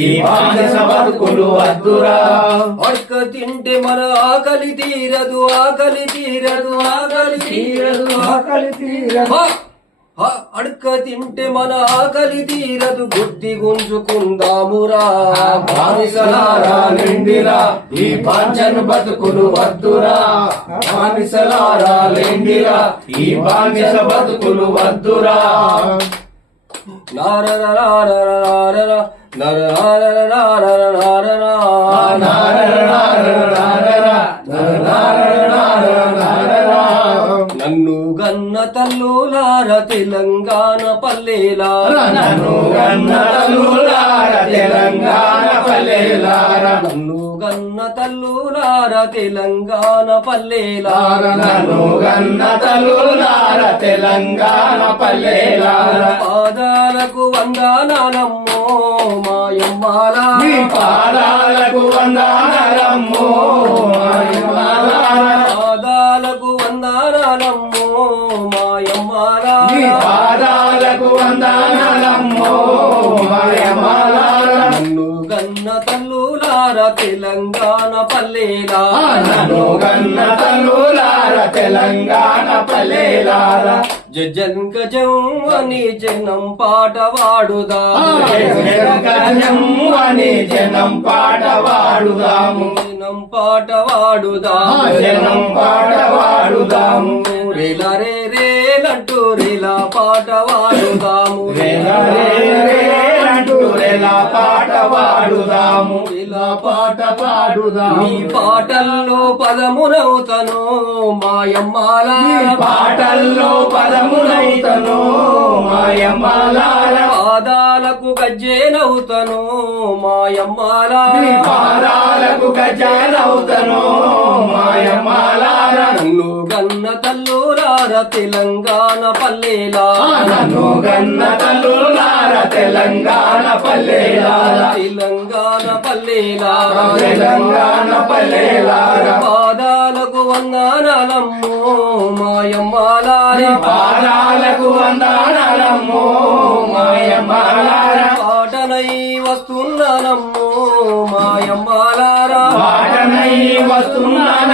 ಈ ಮಾದುಕುಲು ಅದು ಅಡ್ಕೆ ಮನ ಆಕಲಿತೀರದು ಆಕಲಿತೀರದು ಆಕಲಿ ತೀರದು ಆಕಲಿತೀರ ಅಡ್ಕ ತಿಂಟೆ ಮನ ಆಕಲಿ ತೀರದು ಗುಡ್ಡಿ ಗುಂಜು ಕುಂದ ಮುರಾ ಈ ಪಂಚನ್ ಬದುಕುಲು ಭಾವಿಸಲಾರ ಲೆಂಡಿರ ಈ ಬದುಕುಲು ಬಾನಿಸಿಕಲು ಅದೂರಾರರಾರರ ನನ್ನೂ ಗನ್ನ ತಲ್ಲೂಲಾರ ತೆಲಂಗಾಣ ಪಲ್ಲೇ ಲಾರ ನನ್ನೂ ಗನ್ನೂ ಲಾರ ತೆಲಂಗಾಣ ನನ್ನೂ ಗನ್ನ ತಲ್ಲೂ ಲಾರ ತೆಲಂಗಾಣ ಪಲ್ಲೇ ಲಾರ ನನ್ನ ತಲ್ಲೂ ಲಾರ ತೆಲಂಗಾಣ ಪಲ್ಲೇ వందనమ్మో మాయం వాళ్ళకు వందనమ్మో పాదాలకు వందనమ్మో మాయం వాళ్ళకు వందనమ్మో తెలంగాణ పల్లెలా తెలంగాణ పల్లెలారా జజం అని జనం పాట వాడుదాము అని జనం పాట వాడుదాము జనం పాట వాడుదా జనం పాట వాడుదాము రేల రే రేలంటూ రేలా పాట వాడుదాము రే పాడుదాము ఇలా పాట పాడుదా ఈ పాటల్లో పదమునవుతను మాయమ్మాల పాటల్లో పదమునవుతను మాయమ్మాల పాదాలకు గజ్జేనవుతను మాయమ్మాల పాదాలకు గజ్జేనవుతను మాయమ్మాల నన్ను గన్న తల్లూరార తెలంగాణ పల్లెలా నన్ను గన్న తెలంగాణ పల్లెలారా తెలంగాణ పల్లెలారా తెలంగాణ పల్లెలారా పాదాలకు వందనాలమ్మో మాయమ్మాలారా పాదాలకు వందనాలమ్మో మాయమ్మాలారా పాటనై వస్తున్నానమ్మో మాయమ్మాలారా పాటనై వస్తున్నా